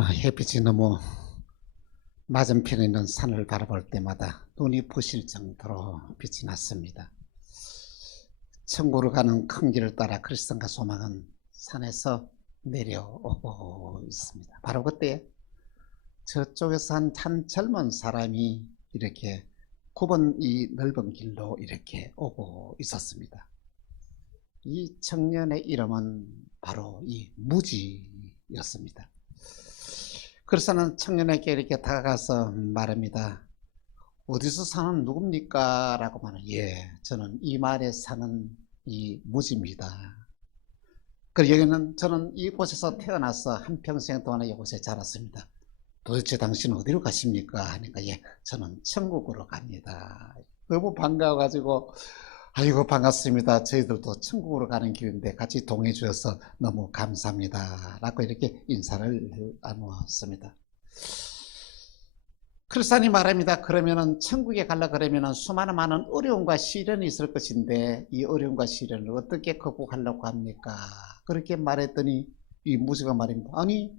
햇빛이 너무 맞은편에 있는 산을 바라볼 때마다 눈이 부실 정도로 빛이 났습니다. 천국으로 가는 큰 길을 따라 그리스도인과 소망은 산에서 내려오고 있습니다. 바로 그때 저쪽에서 한 젊은 사람이 이렇게 굽은 이 넓은 길로 이렇게 오고 있었습니다. 이 청년의 이름은 바로 이 무지였습니다. 그래서는 청년에게 이렇게 다가가서 말합니다. 어디서 사는 누굽니까? 라고 말하면 저는 이 마을에 사는 이 무지입니다. 그리고 여기는 저는 이곳에서 태어나서 한평생 동안 이곳에 자랐습니다. 도대체 당신은 어디로 가십니까? 하니까 저는 천국으로 갑니다. 너무 반가워가지고 아이고 반갑습니다. 저희들도 천국으로 가는 길인데 같이 동행해 주셔서 너무 감사합니다. 라고 이렇게 인사를 나누었습니다. 크리스찬이 말합니다. 그러면은 천국에 가려 그러면은 수많은 많은 어려움과 시련이 있을 것인데 이 어려움과 시련을 어떻게 극복하려고 합니까? 그렇게 말했더니 이 무지가 말입니다. 아니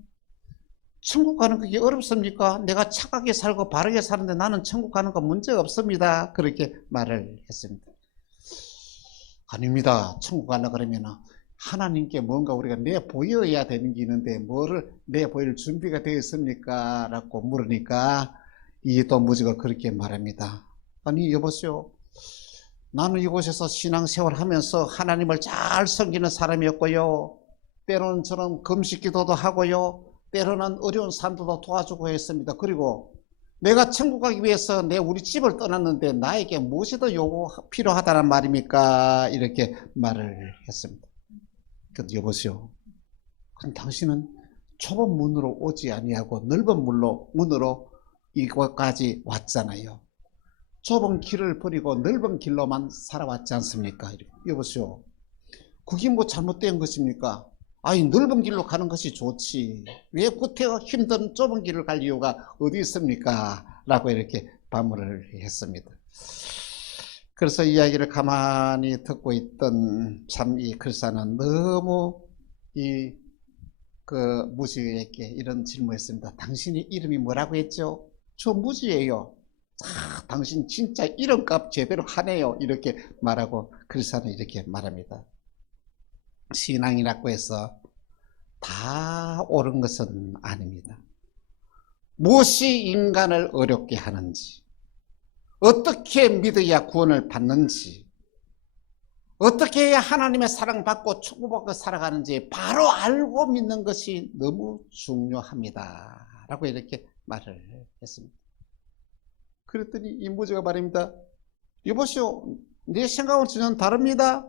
천국 가는 그게 어렵습니까? 내가 착하게 살고 바르게 사는데 나는 천국 가는 거 문제가 없습니다. 그렇게 말을 했습니다. 아닙니다. 천국 가려 그러면 하나님께 뭔가 우리가 내보여야 되는 게 있는데 뭐를 내보일 준비가 되어 있습니까? 라고 물으니까 이 또 무지가 그렇게 말합니다. 아니 여보세요. 나는 이곳에서 신앙생활 하면서 하나님을 잘 섬기는 사람이었고요. 때로는 저는 금식기도도 하고요. 때로는 어려운 사람들도 도와주고 했습니다. 그리고 내가 천국 가기 위해서 우리 집을 떠났는데 나에게 무엇이 더 필요하다는 말입니까? 이렇게 말을 했습니다. 그런데 여보세요. 그럼 당신은 좁은 문으로 오지 아니하고 넓은 문으로 이곳까지 왔잖아요. 좁은 길을 버리고 넓은 길로만 살아왔지 않습니까? 여보세요. 그게 뭐 잘못된 것입니까? 아니 넓은 길로 가는 것이 좋지 왜 구태여 힘든 좁은 길을 갈 이유가 어디 있습니까? 라고 이렇게 반문을 했습니다. 그래서 이야기를 가만히 듣고 있던 참 이 글사는 너무 무지에게 이런 질문했습니다. 당신이 이름이 뭐라고 했죠? 저 무지예요. 당신 진짜 이름값 제대로 하네요. 이렇게 말하고 글사는 이렇게 말합니다. 신앙이라고 해서 다 옳은 것은 아닙니다. 무엇이 인간을 어렵게 하는지, 어떻게 믿어야 구원을 받는지, 어떻게 해야 하나님의 사랑받고 축복받고 살아가는지 바로 알고 믿는 것이 너무 중요합니다. 라고 이렇게 말을 했습니다. 그랬더니 이 무지가 말입니다. 여보시오, 내 생각은 전혀 다릅니다.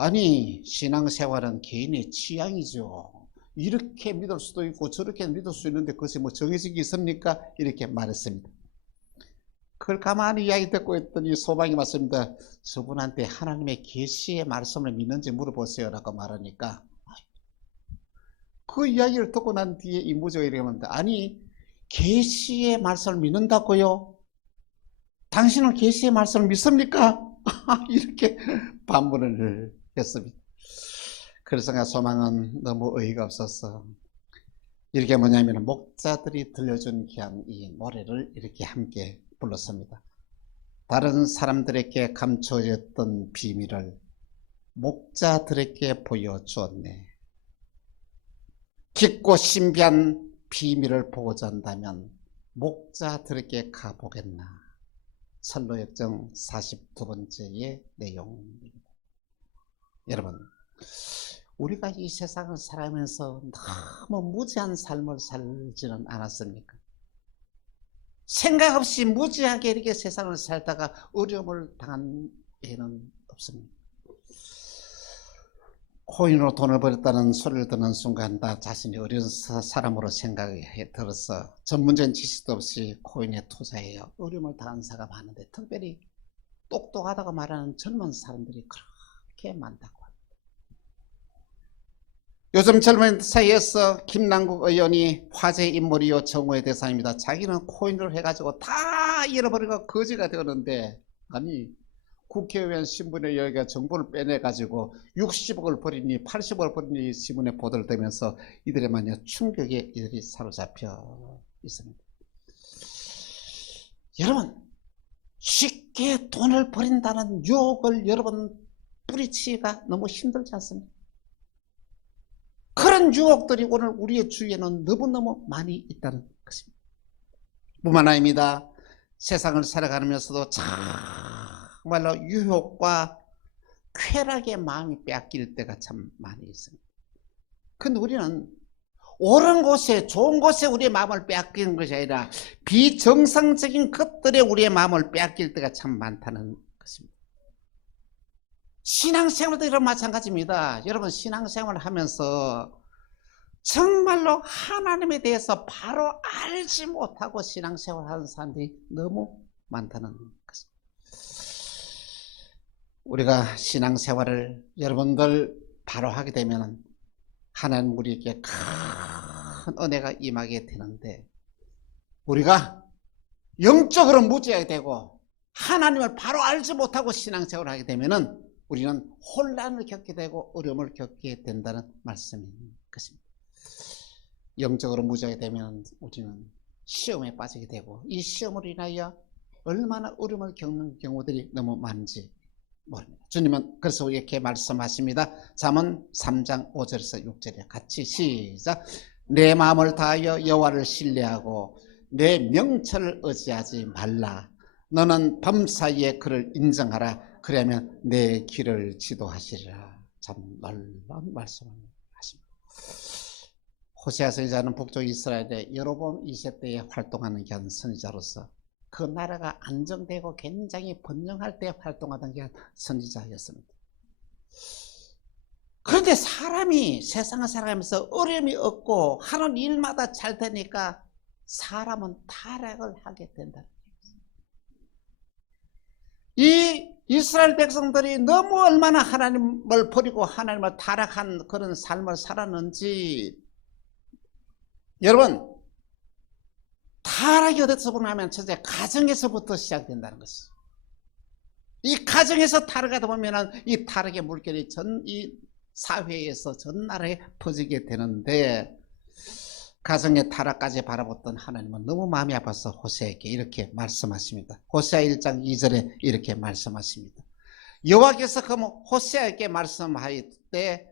아니 신앙생활은 개인의 취향이죠. 이렇게 믿을 수도 있고 저렇게 믿을 수 있는데 그것이 뭐 정해진 게 있습니까? 이렇게 말했습니다. 그걸 가만히 이야기 듣고 있더니 소망이 맞습니다. 저분한테 하나님의 계시의 말씀을 믿는지 물어보세요 라고 말하니까 그 이야기를 듣고 난 뒤에 이 무지가 이렇게 말합니다. 아니 계시의 말씀을 믿는다고요? 당신은 계시의 말씀을 믿습니까? 이렇게 반문을 했습니다. 그래서 소망은 너무 어이가 없어서 이렇게 뭐냐면 목자들이 들려준 그냥 이 노래를 이렇게 함께 불렀습니다. 다른 사람들에게 감춰졌던 비밀을 목자들에게 보여주었네. 깊고 신비한 비밀을 보고자 한다면 목자들에게 가보겠나. 선로역정 42번째의 내용입니다. 여러분 우리가 이 세상을 살아가면서 너무 무지한 삶을 살지는 않았습니까? 생각 없이 무지하게 이렇게 세상을 살다가 어려움을 당한 예는 없습니다. 코인으로 돈을 벌였다는 소리를 듣는 순간 나 자신이 어려운 사람으로 생각이 들어서 전문적인 지식도 없이 코인에 투자해요. 어려움을 당한 사가 많은데 특별히 똑똑하다고 말하는 젊은 사람들이 그렇게 많다고 합니다. 요즘 젊은 사이에서 김남국 의원이 화제 인물이요 정오의 대상입니다. 자기는 코인을 해가지고 다 잃어버리고 거지가 되었는데 아니 국회의원 신분에 여기가 정보를 빼내가지고 60억을 버리니 80억을 버리니 신문에 보도를 되면서 이들의 만약 충격에 이들이 사로잡혀 있습니다. 여러분, 쉽게 돈을 버린다는 유혹을 여러분 뿌리치기가 너무 힘들지 않습니까? 그런 유혹들이 오늘 우리의 주위에는 너무너무 많이 있다는 것입니다. 뿐만 아닙니다. 세상을 살아가면서도 정말로 유혹과 쾌락의 마음이 빼앗길 때가 참 많이 있습니다. 근데 우리는 옳은 곳에 좋은 곳에 우리의 마음을 빼앗기는 것이 아니라 비정상적인 것들에 우리의 마음을 빼앗길 때가 참 많다는 것입니다. 신앙생활도 이런 마찬가지입니다. 여러분, 신앙생활을 하면서 정말로 하나님에 대해서 바로 알지 못하고 신앙생활을 하는 사람들이 너무 많다는 것입니다. 우리가 신앙생활을 여러분들 바로 하게 되면 하나님 우리에게 큰 은혜가 임하게 되는데, 우리가 영적으로 무지하게 되고 하나님을 바로 알지 못하고 신앙생활을 하게 되면 우리는 혼란을 겪게 되고 어려움을 겪게 된다는 말씀인 것입니다. 영적으로 무지하게 되면 우리는 시험에 빠지게 되고, 이 시험으로 인하여 얼마나 어려움을 겪는 경우들이 너무 많은지 모릅니다. 주님은 그래서 이렇게 말씀하십니다. 잠언 3장 5절에서 6절에 같이 시작. 내 마음을 다하여 여호와를 신뢰하고 내 명철을 의지하지 말라. 너는 밤사이에 그를 인정하라. 그러면 내 길을 지도하시리라. 참 놀라운 말씀을 하십니다. 호세아 선지자는 북쪽 이스라엘의 여로보암 2세때에 활동하는 한 선지자로서 그 나라가 안정되고 굉장히 번영할 때 활동하던 게 선지자였습니다. 그런데 사람이 세상을 살아가면서 어려움이 없고 하는 일마다 잘 되니까 사람은 타락을 하게 된다는 얘기입니다. 이 이스라엘 백성들이 너무 얼마나 하나님을 버리고 하나님을 타락한 그런 삶을 살았는지, 여러분, 타락이 어디서 보면 첫째 가정에서부터 시작된다는 것이죠. 이 가정에서 타락하다 보면 이 타락의 물결이 이 사회에서 전 나라에 퍼지게 되는데, 가정의 타락까지 바라봤던 하나님은 너무 마음이 아파서 호세아에게 이렇게 말씀하십니다. 호세아 1장 2절에 이렇게 말씀하십니다. 여호와께서 호세아에게 말씀하실 때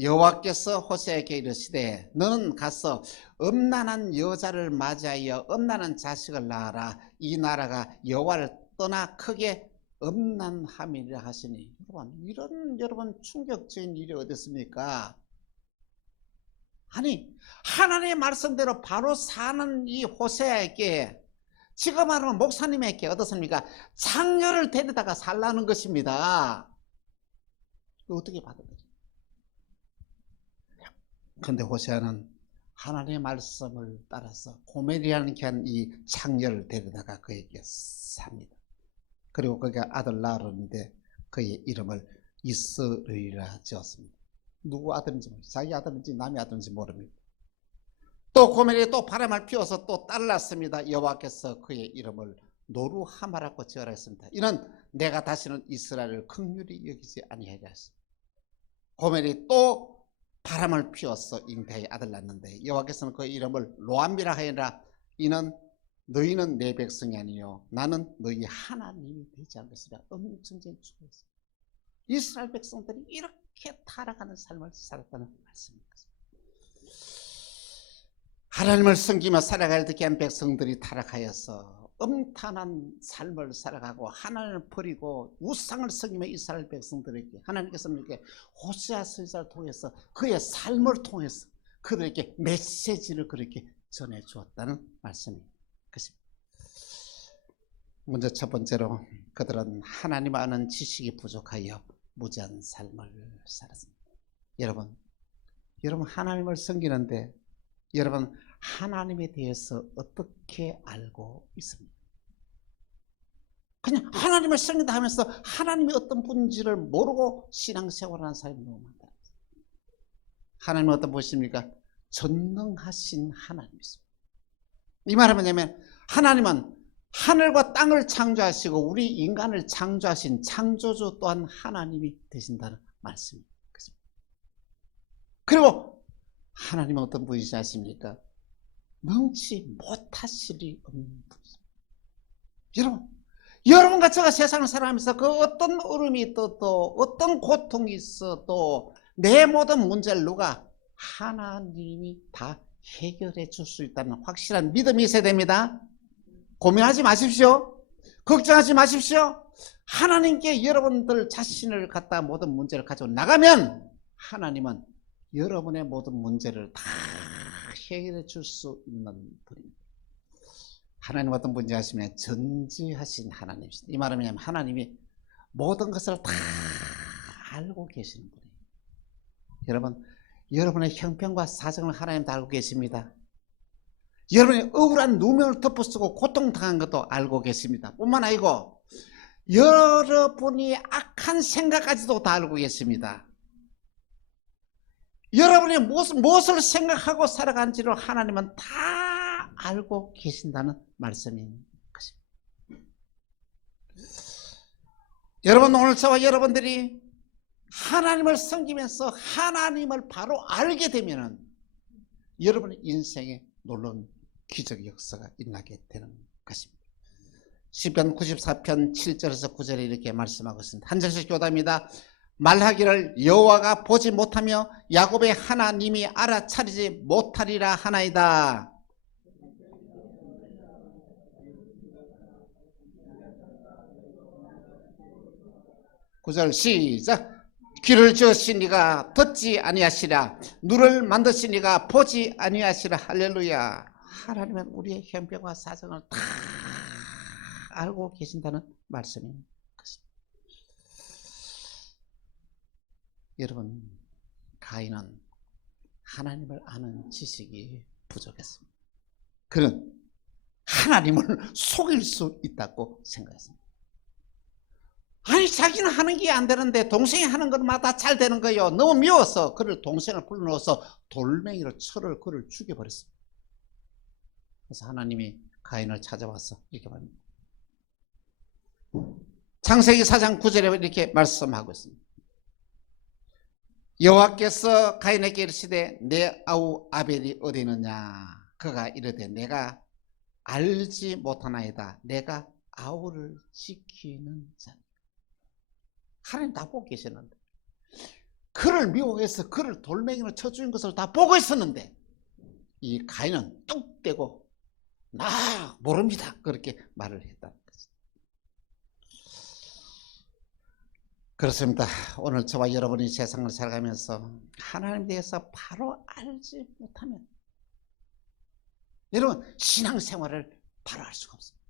여호와께서 호세아에게 이르시되 너는 가서 음란한 여자를 맞이하여 음란한 자식을 낳아라. 이 나라가 여호와를 떠나 크게 음란함이라 하시니, 여러분 충격적인 일이 어디 있습니까? 아니, 하나님의 말씀대로 바로 사는 이 호세아에게, 지금 말하면 목사님에게 어떻습니까? 장녀를 데려다가 살라는 것입니다. 어떻게 받아들여요? 그런데 호세아는 하나님의 말씀을 따라서 고멜이라는 이 장녀를 데려다가 그에게 삽니다. 그리고 그가 아들 낳았는데 그의 이름을 이스라엘이라 지었습니다. 누구 아들인지 모릅니다. 자기 아들인지 남의 아들인지 모릅니다. 또 고멜이 또 바람을 피워서 또 딸을 낳습니다. 여호와께서 그의 이름을 노루하마라고 지으라 했습니다. 이는 내가 다시는 이스라엘을 긍휼히 여기지 아니하리라 했습니다. 고멜이 또 바람을 피워서 잉태의 아들 낳는데 여호와께서는 그의 이름을 로암이라 하여라. 이는 너희는 내 백성이 아니요 나는 너희 하나님이 되지 않겠으리라. 엄청난 축복이었습니다. 이스라엘 백성들이 이렇게 타락하는 삶을 살았다는 말씀입니다. 하나님을 섬기며 살아갈 때 한 백성들이 타락하여서 음탄한 삶을 살아가고 하나님을 버리고 우상을 섬기며 이스라엘 백성들에게 하나님께서 이렇게 호세아 선지자를 통해서 그의 삶을 통해서 그들에게 메시지를 그렇게 전해 주었다는 말씀입니다. 먼저 첫 번째로 그들은 하나님 아는 지식이 부족하여 무지한 삶을 살았습니다. 여러분 하나님을 섬기는데 여러분 하나님에 대해서 어떻게 알고 있습니까? 그냥 하나님을 섬긴다 하면서 하나님이 어떤 분인지를 모르고 신앙생활을 하는 사람이 너무 많다. 하나님은 어떤 분이십니까? 전능하신 하나님이십니다. 이 말은 뭐냐면 하나님은 하늘과 땅을 창조하시고 우리 인간을 창조하신 창조주 또한 하나님이 되신다는 말씀입니다. 그리고 하나님은 어떤 분이시 아십니까? 능치 못하시리 없는 분이십니다. 여러분과 제가 세상을 살아가면서 그 어떤 어려움이 있어도 어떤 고통이 있어도 내 모든 문제를 누가? 하나님이 다 해결해 줄 수 있다는 확실한 믿음이 있어야 됩니다. 고민하지 마십시오. 걱정하지 마십시오. 하나님께 여러분들 자신을 갖다 모든 문제를 가지고 나가면 하나님은 여러분의 모든 문제를 다 해결해 줄 수 있는 분입니다. 하나님 어떤 분인지 아시면 전지하신 하나님이십니다. 이 말은 뭐냐면 하나님이 모든 것을 다 알고 계시는 분이에요. 여러분, 여러분의 형편과 사정을 하나님 다 알고 계십니다. 여러분의 억울한 누명을 덮어쓰고 고통당한 것도 알고 계십니다. 뿐만 아니고 여러분이 악한 생각까지도 다 알고 계십니다. 여러분이 무엇을 생각하고 살아간지를 하나님은 다 알고 계신다는 말씀인 것입니다. 여러분, 오늘 저와 여러분들이 하나님을 섬기면서 하나님을 바로 알게 되면 여러분의 인생에 놀라운 기적 역사가 일어나게 되는 것입니다. 시편 94편 7절에서 9절에 이렇게 말씀하고 있습니다. 한 절씩 교답니다. 말하기를 여호와가 보지 못하며 야곱의 하나님이 알아차리지 못하리라 하나이다. 구절 시작. 귀를 지으시니가 듣지 아니하시라. 눈을 만드시니가 보지 아니하시라. 할렐루야. 하나님은 우리의 형편과 사정을 다 알고 계신다는 말씀인 것입니다. 여러분, 가인은 하나님을 아는 지식이 부족했습니다. 그는 하나님을 속일 수 있다고 생각했습니다. 아니, 자기는 하는 게 안 되는데 동생이 하는 것마다 잘 되는 거예요. 너무 미워서 그를 동생을 불러넣어서 돌멩이로 철을 그를 죽여버렸습니다. 그래서 하나님이 가인을 찾아와서 이렇게 말합니다. 창세기 4장 9절에 이렇게 말씀하고 있습니다. 여호와께서 가인에게 이르시되 내 아우 아벨이 어디 있느냐? 그가 이르되 내가 알지 못하나이다. 내가 아우를 지키는 자. 하나님 다 보고 계셨는데, 그를 미워해서 그를 돌멩이로 쳐 죽인 것을 다 보고 있었는데 이 가인은 뚝 떼고 나 모릅니다 그렇게 말을 했다는 거죠. 그렇습니다. 오늘 저와 여러분이 세상을 살아가면서 하나님에 대해서 바로 알지 못하면 여러분 신앙생활을 바로 알 수가 없습니다.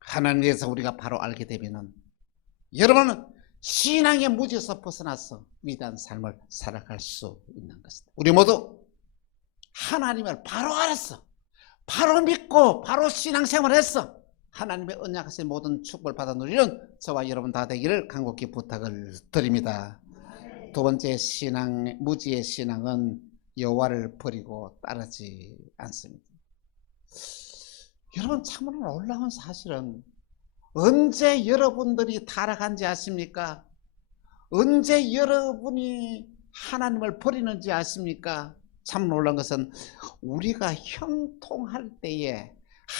하나님에 대해서 우리가 바로 알게 되면은 여러분은 신앙의 무지에서 벗어나서 위대한 삶을 살아갈 수 있는 것입니다. 우리 모두 하나님을 바로 알았어, 바로 믿고 바로 신앙생활을 했어, 하나님의 언약하신 모든 축복을 받아 누리는 저와 여러분 다 되기를 간곡히 부탁을 드립니다. 두 번째 신앙, 무지의 신앙은 여호와를 버리고 따르지 않습니다. 여러분, 참으로 놀라운 사실은 언제 여러분들이 타락한지 아십니까? 언제 여러분이 하나님을 버리는지 아십니까? 참 놀라운 것은 우리가 형통할 때에,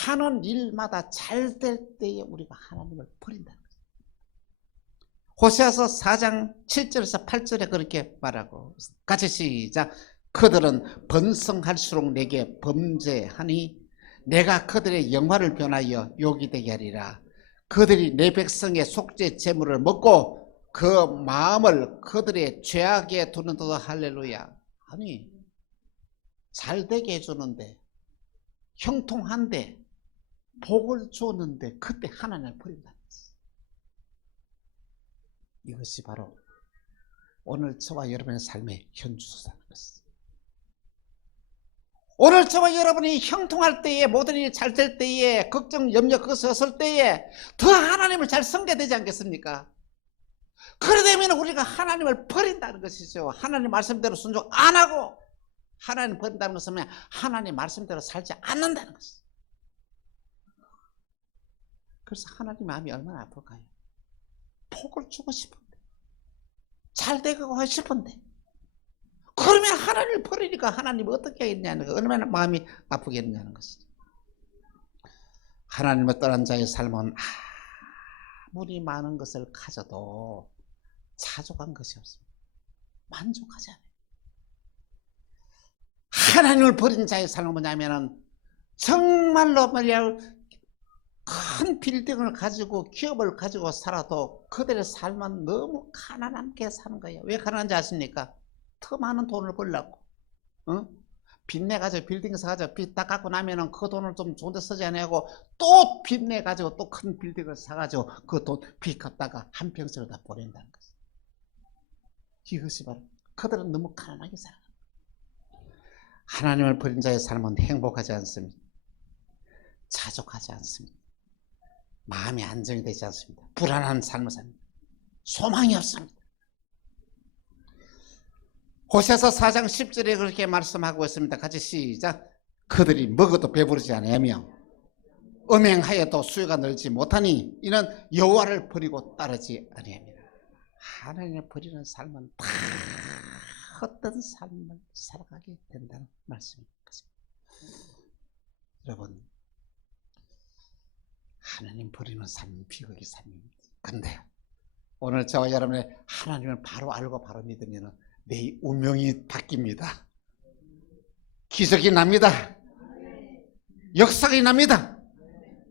하는 일마다 잘 될 때에 우리가 하나님을 버린다는 거죠. 호세아서 4장 7절에서 8절에 그렇게 말하고 있습니다. 같이 시작. 그들은 번성할수록 내게 범죄하니 내가 그들의 영화를 변하여 욕이 되게 하리라. 그들이 내 백성의 속죄 제물을 먹고 그 마음을 그들의 죄악에 두는도다. 할렐루야. 아니, 잘되게 해주는데, 형통한데, 복을 주었는데 그때 하나님을 버린다는 것이죠. 이것이 바로 오늘 저와 여러분의 삶의 현주소사는 것이죠. 오늘 저와 여러분이 형통할 때에, 모든 일이 잘 될 때에, 걱정, 염려, 그것이 없을 때에 더 하나님을 잘 섬겨야 되지 않겠습니까? 그러되면 우리가 하나님을 버린다는 것이죠. 하나님 말씀대로 순종 안 하고 하나님 버린다는 것은 하나님 말씀대로 살지 않는다는 것이죠. 그래서 하나님 마음이 얼마나 아플까요? 복을 주고 싶은데, 잘 되고 싶은데, 그러면 하나님을 버리니까 하나님 어떻게 하겠냐는 거, 얼마나 마음이 아프겠냐는 것이죠. 하나님을 떠난 자의 삶은 아무리 많은 것을 가져도 자족한 것이 없습니다. 만족하지 않아요. 하나님을 버린 자의 삶은 뭐냐면은 정말로 말이야 큰 빌딩을 가지고 기업을 가지고 살아도 그들의 삶은 너무 가난하게 사는 거예요. 왜 가난한지 아십니까? 더 많은 돈을 벌려고. 빚내가지고 빌딩 사가지고 빚 다 갚고 나면은 그 돈을 좀 좋은 데 쓰지 않냐고 또 빚내가지고 또 큰 빌딩을 사가지고 그 돈 빚 갚다가 한평생을 다 보낸다는 거죠. 이것이 바로 그들은 너무 가난하게 살아갑니다. 하나님을 버린 자의 삶은 행복하지 않습니다. 자족하지 않습니다. 마음이 안정이 되지 않습니다. 불안한 삶을 삽니다. 소망이 없습니다. 호세아서 4장 10절에 그렇게 말씀하고 있습니다. 같이 시작. 그들이 먹어도 배부르지 아니하며 음행하여도 수요가 늘지 못하니 이는 여호와를 버리고 따르지 아니합니다. 하나님을 버리는 삶은 다 헛된 삶을 살아가게 된다는 말씀입니다. 여러분, 하나님 버리는 삶은 비극의 삶입니다. 근데 오늘 저와 여러분의 하나님을 바로 알고 바로 믿으면 내 운명이 바뀝니다. 기적이 납니다. 역사가 납니다.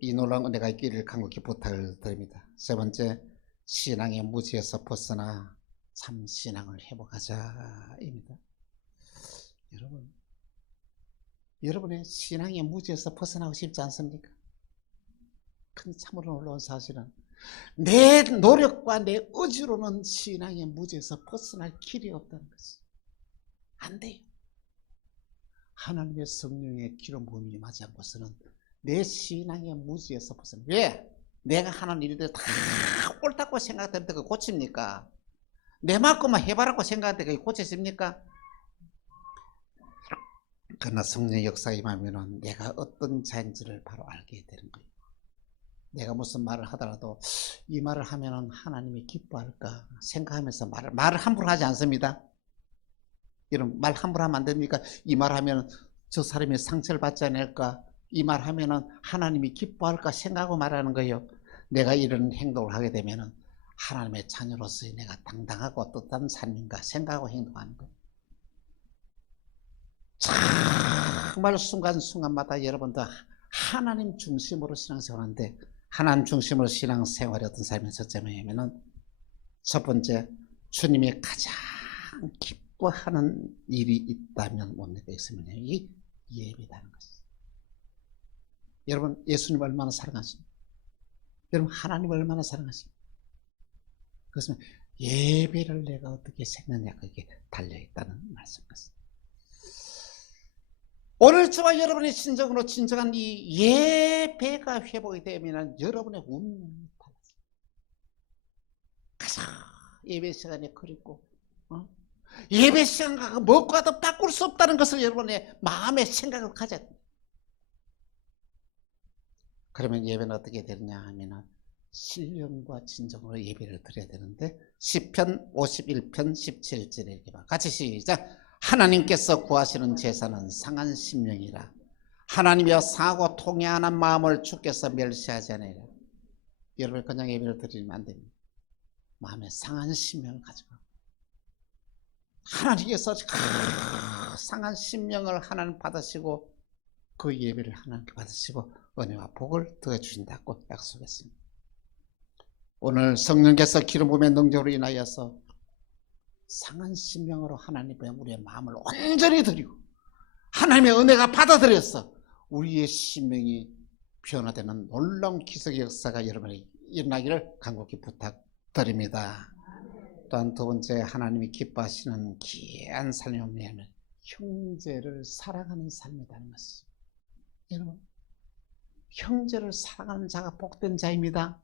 이 놀라운 은혜가 있기를 간곡히 부탁을 드립니다. 세 번째, 신앙의 무지에서 벗어나 참 신앙을 회복하자입니다. 여러분의 신앙의 무지에서 벗어나고 싶지 않습니까? 근데 참으로 놀라운 사실은 내 노력과 내 의지로는 신앙의 무지에서 벗어날 길이 없다는 것이 안 돼요. 하나님의 성령의 기름 부음이 임하지 않고서는 내 신앙의 무지에서 벗어나. 왜? 내가 하는 일들 다 옳다고 생각될 때 그 고칩니까? 내 맞고만 해봐라고 생각할 때 그게 고쳐집니까? 그러나 성령의 역사에 임하면 내가 어떤 자인지를 바로 알게 되는 거예요. 내가 무슨 말을 하더라도 이 말을 하면 하나님이 기뻐할까 생각하면서 말을 함부로 하지 않습니다. 이런 말 함부로 하면 안 됩니까? 이 말 하면 저 사람이 상처를 받지 않을까? 이 말 하면 하나님이 기뻐할까 생각하고 말하는 거예요. 내가 이런 행동을 하게 되면 하나님의 자녀로서의 내가 당당하고 떳떳한 삶인가 생각하고 행동하는 거예요. 정말 순간순간마다 여러분들 하나님 중심으로 신앙생활하는데 하나님 중심으로 신앙생활이 어떤 삶이 첫째냐면은 첫 번째, 주님이 가장 기뻐하는 일이 있다면 뭡니까? 있으면 이 예배라는 것이죠. 여러분, 예수님 얼마나 사랑하십니까? 여러분, 하나님 얼마나 사랑하십니까? 그것은 예배를 내가 어떻게 생각하냐 그게 달려있다는 말씀입니다. 오늘 저와 여러분의 진정으로 진정한 이 예배가 회복이 되면 여러분의 운명이 달라져요. 가자 예배 시간에 그립고 예배 시간과 무엇과도 바꿀 수 없다는 것을 여러분의 마음의 생각을 가져야 됩니다. 그러면 예배는 어떻게 되느냐 하면 신령과 진정으로 예배를 드려야 되는데 시편 51편 17절에 이렇게 봐. 같이 시작. 하나님께서 구하시는 제사는 상한 심령이라. 하나님이여 상하고 통해하는 마음을 주께서 멸시하지 않으리라. 여러분 그냥 예배를 드리면 안 됩니다. 마음에 상한 심령을 가지고 하나님께서 상한 심령을 하나님 받으시고 그 예배를 하나님께 받으시고 은혜와 복을 더해 주신다고 약속했습니다. 오늘 성령께서 기름 부음의 능력으로 인하여서 상한 심령으로 하나님께 우리의 마음을 온전히 드리고 하나님의 은혜가 받아들여서 우리의 심령이 변화되는 놀라운 기적의 역사가 여러분에게 일어나기를 간곡히 부탁드립니다. 또한 두 번째, 하나님이 기뻐하시는 귀한 삶의 의미는 형제를 사랑하는 삶이라는 것입니다. 여러분, 형제를 사랑하는 자가 복된 자입니다.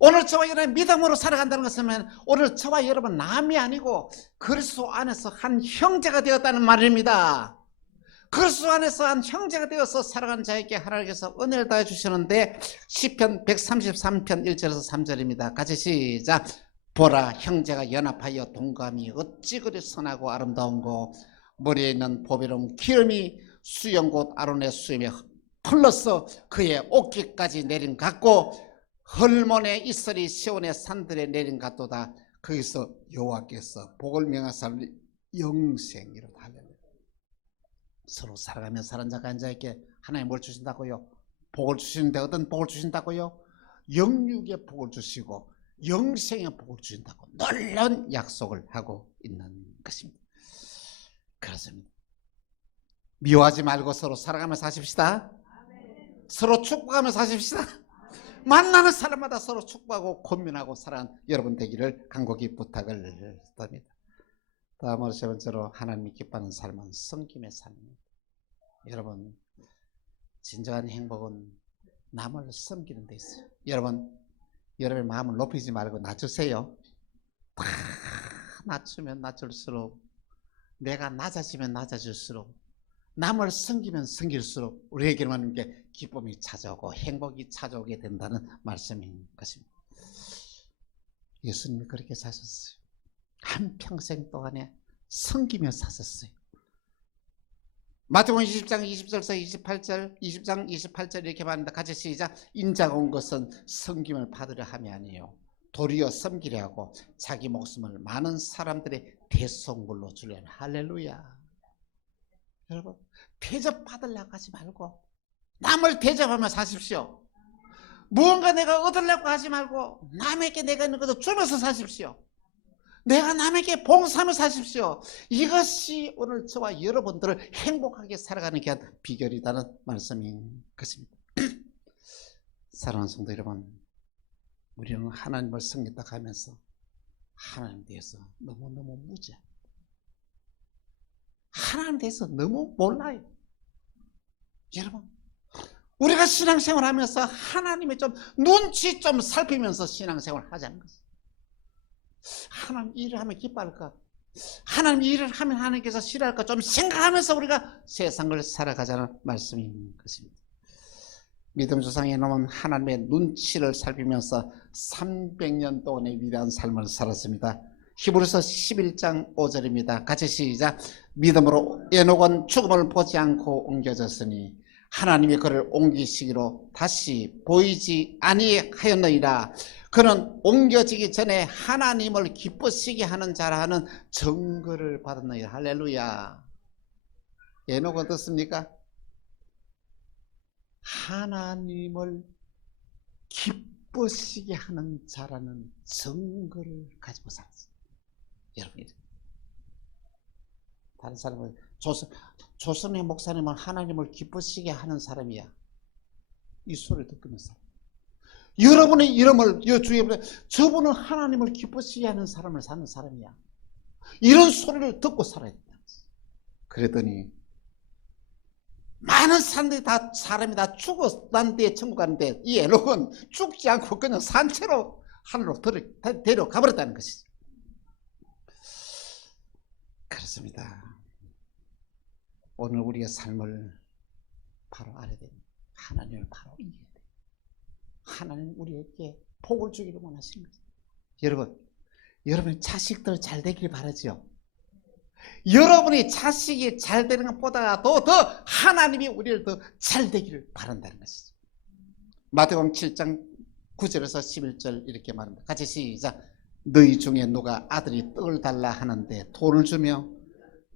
오늘 저와 여러분 믿음으로 살아간다는 것은 오늘 저와 여러분 남이 아니고 그리스도 안에서 한 형제가 되었다는 말입니다. 그리스도 안에서 한 형제가 되어서 살아가는 자에게 하나님께서 은혜를 다해 주시는데 시편 133편 1절에서 3절입니다. 같이 시작. 보라, 형제가 연합하여 동감이 어찌 그리 선하고 아름다운고, 머리에 있는 보배로운 기름이 수염 곧 아론의 수염에 흘러서 그의 옷깃까지 내린 같고, 헐몬의 이슬이 시온의 산들에 내린 같도다. 거기서 여호와께서 복을 명하사 영생이로다. 할렐루야. 서로 살아가며 사는 자가 한 자에게 하나님 뭘 주신다고요? 복을 주시는데 어떤 복을 주신다고요? 영육의 복을 주시고 영생의 복을 주신다고 놀라운 약속을 하고 있는 것입니다. 그렇습니다. 미워하지 말고 서로 살아가며 사십시다. 서로 축복하며 사십시다. 만나는 사람마다 서로 축복하고 고민하고 살아가는 여러분 되기를 간곡히 부탁을 드립니다. 다음으로 세 번째로 하나님이 기뻐하는 삶은 섬김의 삶입니다. 여러분, 진정한 행복은 남을 섬기는 데 있어요. 여러분의 마음을 높이지 말고 낮추세요. 다 낮추면 낮출수록, 내가 낮아지면 낮아질수록, 남을 섬기면 섬길수록 우리에게는 기쁨이 찾아오고 행복이 찾아오게 된다는 말씀인 것입니다. 예수님이 그렇게 사셨어요. 한평생 동안에 섬기며 사셨어요. 마태복음 20장 20절에서 28절, 20장 28절 이렇게 말합니다. 같이 시작. 인자가 온 것은 섬김을 받으려 함이 아니에요, 도리어 섬기려 하고 자기 목숨을 많은 사람들의 대속물로 주려는. 할렐루야. 여러분, 대접받으려고 하지 말고 남을 대접하며 사십시오. 무언가 내가 얻으려고 하지 말고 남에게 내가 있는 것도 주면서 사십시오. 내가 남에게 봉사하며 사십시오. 이것이 오늘 저와 여러분들을 행복하게 살아가는 게 비결이라는 말씀인 것입니다. 사랑하는 성도 여러분, 우리는 하나님을 섬긴다 하면서 하나님에 대해서 너무너무 무지해요. 하나님에 대해서 너무 몰라요. 여러분, 우리가 신앙생활 하면서 하나님의 좀 눈치 좀 살피면서 신앙생활 하자는 것이에요. 하나님 일을 하면 기뻐할까? 하나님 일을 하면 하나님께서 싫어할까? 좀 생각하면서 우리가 세상을 살아가자는 말씀인 것입니다. 믿음 조상에 나온 하나님의 눈치를 살피면서 300년 동안의 위대한 삶을 살았습니다. 히브리서 11장 5절입니다. 같이 시작. 믿음으로 에녹은 죽음을 보지 않고 옮겨졌으니 하나님이 그를 옮기시기로 다시 보이지 아니하였느니라. 그는 옮겨지기 전에 하나님을 기쁘시게 하는 자라 하는 증거를 받았느니라. 할렐루야. 에녹 어떻습니까? 하나님을 기쁘시게 하는 자라는 증거를 가지고 살았어요. 여러분, 다른 사람은 조선의 목사님은 하나님을 기쁘시게 하는 사람이야. 이 소리를 듣는 사람. 여러분의 이름을 주위에 저분은 하나님을 기쁘시게 하는 사람을 사는 사람이야. 이런 소리를 듣고 살아야 된다. 그랬더니 많은 사람이 다 죽어 난 뒤에 천국 가는데 이 에녹은 죽지 않고 그냥 산채로 하늘로 데려가 버렸다는 것이죠. 그렇습니다. 오늘 우리의 삶을 바로 알아야 됩니다. 하나님을 바로 이해해야 돼요. 하나님 우리에게 복을 주기를 원하시는 거예요. 여러분 자식들 잘 되길 바라죠. 여러분이 자식이 잘 되는 것보다도 더 하나님이 우리를 더 잘 되기를 바란다는 것이죠. 마태복음 7장 9절에서 11절 이렇게 말합니다. 같이 시작. 너희 중에 누가 아들이 떡을 달라 하는데 돌을 주며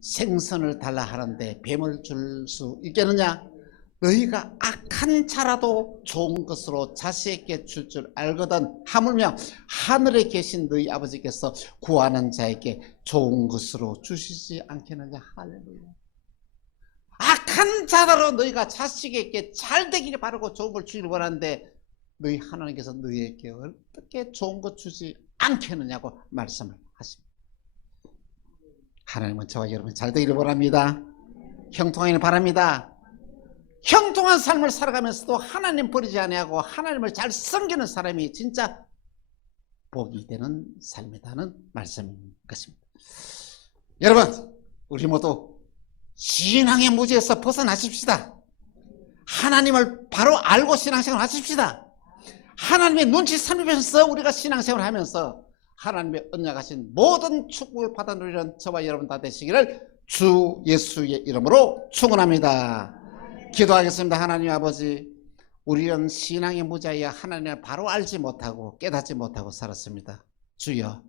생선을 달라 하는데 뱀을 줄 수 있겠느냐? 너희가 악한 자라도 좋은 것으로 자식에게 줄 줄 알거든. 하물며 하늘에 계신 너희 아버지께서 구하는 자에게 좋은 것으로 주시지 않겠느냐. 할렐루야. 악한 자라도 너희가 자식에게 잘 되기를 바라고 좋은 걸 주기를 원하는데 너희 하나님께서 너희에게 어떻게 좋은 것 주지 않겠느냐고 말씀을 하십니다. 하나님은 저와 여러분 잘 되기를 원합니다. 형통하기를 바랍니다. 형통한 삶을 살아가면서도 하나님 버리지 아니하고 하나님을 잘 섬기는 사람이 진짜 복이 되는 삶이라는 말씀인 것입니다. 여러분, 우리 모두 신앙의 무지에서 벗어나십시다. 하나님을 바로 알고 신앙생활 하십시다. 하나님의 눈치 살피면서 우리가 신앙생활 하면서 하나님의 언약하신 모든 축복을 받아 누리는 저와 여러분 다 되시기를 주 예수의 이름으로 축원합니다. 기도하겠습니다. 하나님 아버지, 우리는 신앙의 무자여 하나님을 바로 알지 못하고 깨닫지 못하고 살았습니다. 주여,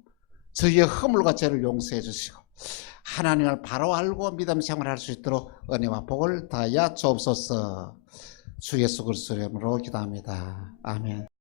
저희의 허물과 죄를 용서해 주시고 하나님을 바로 알고 믿음 생활할 수 있도록 은혜와 복을 다하여 주옵소서. 주 예수 그리스도의 이름으로 기도합니다. 아멘.